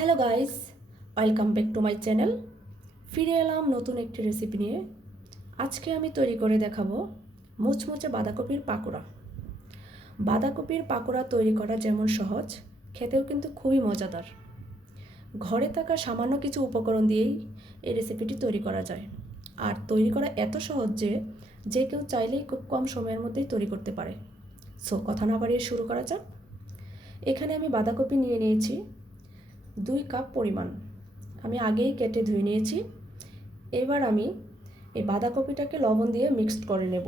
Hello guys, welcome back to my channel. ফিরে এলাম নতুন একটি রেসিপি নিয়ে। আজকে আমি তৈরি করে দেখাবো মুচমুচে বাঁধাকপির পাকোড়া। বাঁধাকপির পাকোড়া তৈরি করা যেমন সহজ, খেতেও কিন্তু খুবই মজাদার। ঘরে থাকা সামান্য কিছু উপকরণ দিয়েই এই রেসিপিটি তৈরি করা যায়। আর তৈরি করা এত সহজ যে কেউ চাইলেই খুব কম সময়ের মধ্যেই তৈরি করতে পারে। সো কথা না বাড়িয়ে শুরু করা যাক। এখানে আমি বাঁধাকপি নিয়ে নিয়েছি 2 কাপ পরিমাণ। আমি আগেই কেটে ধুয়ে নিয়েছি। এবার আমি এই বাঁধাকপিটাকে লবণ দিয়ে মিক্সড করে নেব।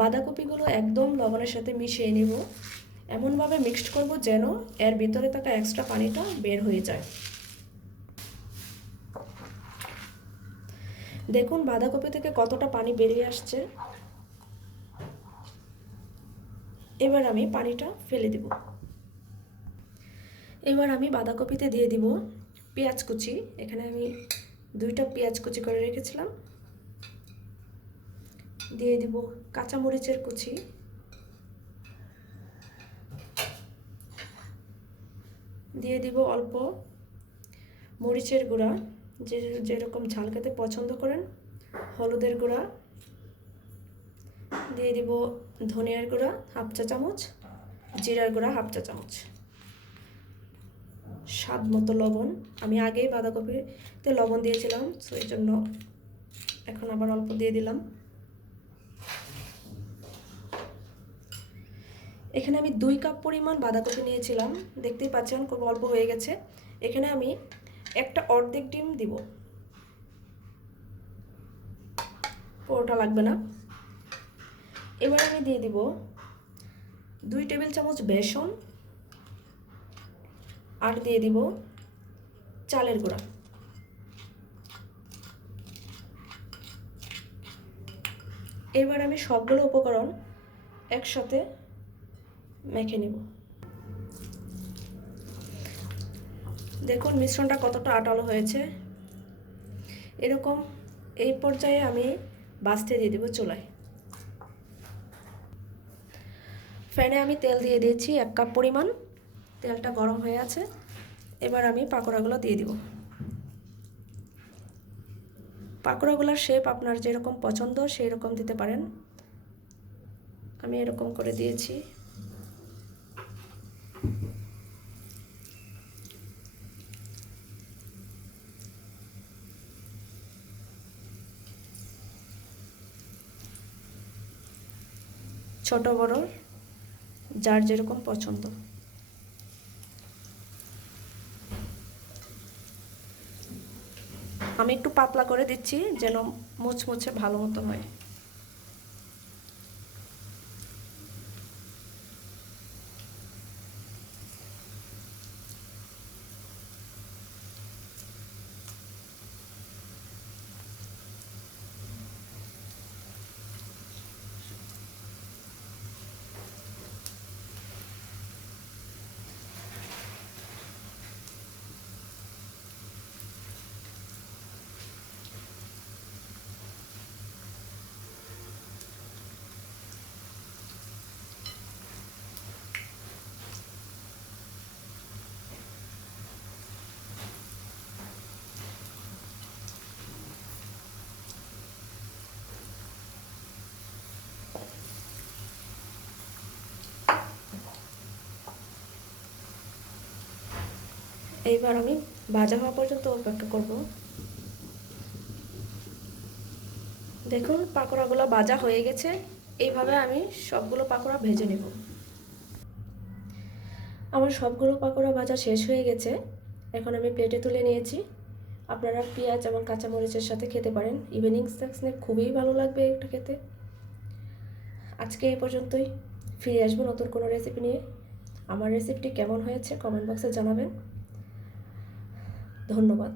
বাঁধাকপিগুলো একদম লবণের সাথে মিশিয়ে নেব। এমনভাবে মিক্সড করব যেন এর ভিতরে থাকা এক্সট্রা পানিটা বের হয়ে যায়। দেখুন বাঁধাকপি থেকে কতটা পানি বেরিয়ে আসছে। এবার আমি পানিটা ফেলে দেব। এবার আমি বাঁধাকপিতে দিয়ে দিব পেঁয়াজ কুচি। এখানে আমি 2টা পেঁয়াজ কুচি করে রেখেছিলাম। দিয়ে দিব কাঁচামরিচের কুচি, দিয়ে দিব অল্প মরিচের গুঁড়া, যেরকম ঝাল খেতে পছন্দ করেন, হলুদের গুঁড়া, দিয়ে দিব ধনিয়ার গুঁড়া 1/2 চা চামচ, জিরার গুঁড়া 1/2 চা চামচ, স্বাদ মতো লবণ। আমি আগেই বাঁধাকপিতে লবণ দিয়েছিলাম, সো এই জন্য এখন আবার অল্প দিয়ে দিলাম। এখানে আমি 2 কাপ পরিমাণ বাঁধাকপি নিয়েছিলাম, দেখতেই পাচ্ছেন খুব অল্প হয়ে গেছে। এখানে আমি একটা অর্ধেক ডিম দিব, পুরোটা লাগবে না। এবার আমি দিয়ে দিব 2 টেবিল চামচ বেসন, আর দিয়ে দিব চালের গুঁড়া। এবার আমি সবগুলো উপকরণ একসাথে মেখে নেব। দেখুন মিশ্রণটা কতটা আটালো হয়েছে। এরকম এই পর্যায়ে আমি বাছতে দিয়ে দেব চুলায়। ফ্যানে আমি তেল দিয়ে দিয়েছি 1 কাপ পরিমাণ। তেলটা গরম হয়ে আছে। এবার আমি পাকোড়াগুলো দিয়ে দিব। পাকোড়াগুলোর শেপ আপনার যেরকম পছন্দ সেই রকম দিতে পারেন। আমি এরকম করে দিয়েছি। ছোট বড় যার যেরকম পছন্দ। আমি একটু পাতলা করে দিচ্ছি যেন মুচমুচে ভালো মতো হয়। এইবার আমি ভাজা হওয়া পর্যন্ত অপেক্ষা করব। দেখুন পাকোড়াগুলো ভাজা হয়ে গেছে। এইভাবে আমি সবগুলো পাকোড়া ভেজে নেব। আমার সবগুলো পাকোড়া ভাজা শেষ হয়ে গেছে। এখন আমি প্লেটে তুলে নিয়েছি। আপনারা পেঁয়াজ এবং কাঁচামরিচের সাথে খেতে পারেন। ইভিনিং স্ন্যাক্সে খুবই ভালো লাগবে এটা খেতে। আজকে এই পর্যন্তই। ফিরে আসবো নতুন কোনো রেসিপি নিয়ে। আমার রেসিপিটি কেমন হয়েছে কমেন্ট বক্সে জানাবেন। ধন্যবাদ।